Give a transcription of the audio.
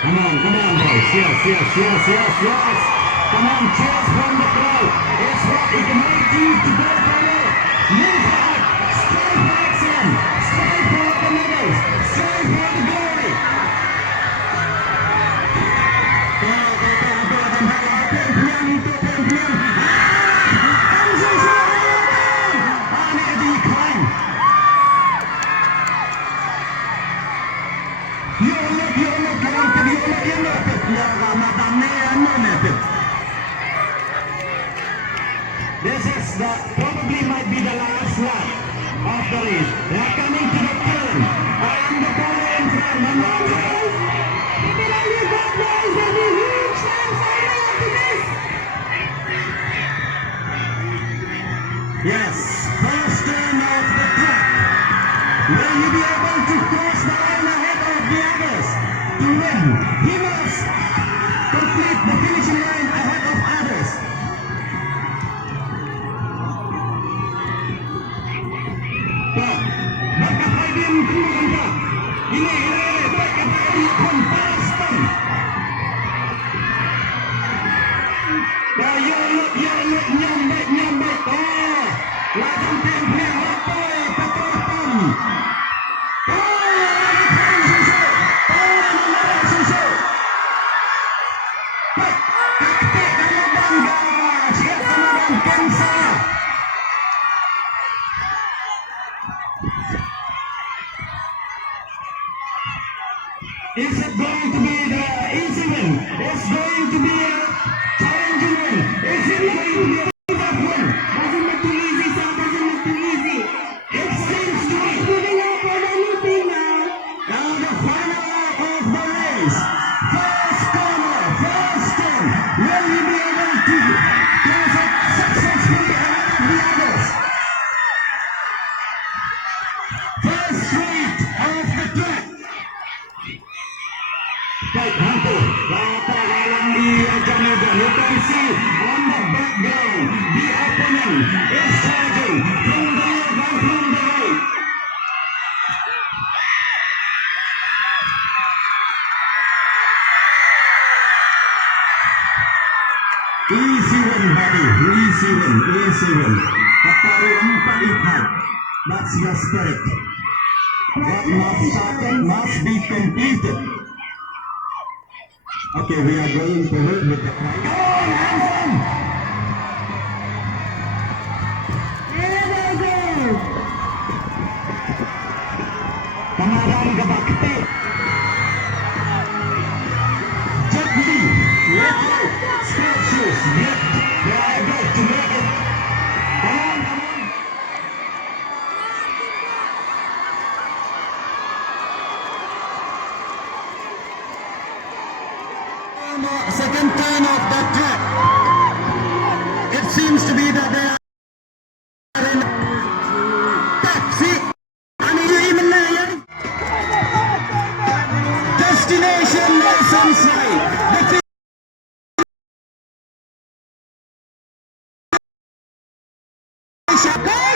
Come on, boys. Yes. Come on, cheers from the crowd. It's what ignites you to go for it. Live hard. Strive for excellence. Strive for the medals. Strive for the glory. This is probably might be the last lap of the race. They are coming to the turn. I am the pole in front. And now, guys, you got guys, there's a huge stand signing up to this. Yes, first turn of the track. Will you be able to cross the line ahead of the others to win? He must complete the finishing line ahead of others. Magkakaibin tulungan ka. Ini, magkakaibin komparastan. Nyambit. Oh, lagang temple, apoy, patropan. Is it going to be the easy win? It's going to be a challenging win. Is it going to be a tough win? Doesn't look too easy, sir. Doesn't look too easy. It seems to be putting up on anything now. Now the final lap of the race. First corner, first turn. Will you be able to cross it successfully ahead of the others? First straight of the track. Right, Hunter. Lapahalang di Januga. You can see on the background, the opponent is charging from the left and from the right. Easy win, buddy. Easy win. Kaparuan palipat. That's the spirit. What must happen must be completed. Okay, we are going forward with the flight. Go on, Hanson! Here we go! Kamarang Gabakti! Jet Li! Let out! Scorpius! Yep! They are about to make it! Come on! Second turn of the track. It seems to be that they are in taxi. I mean, even there. Destination is inside. The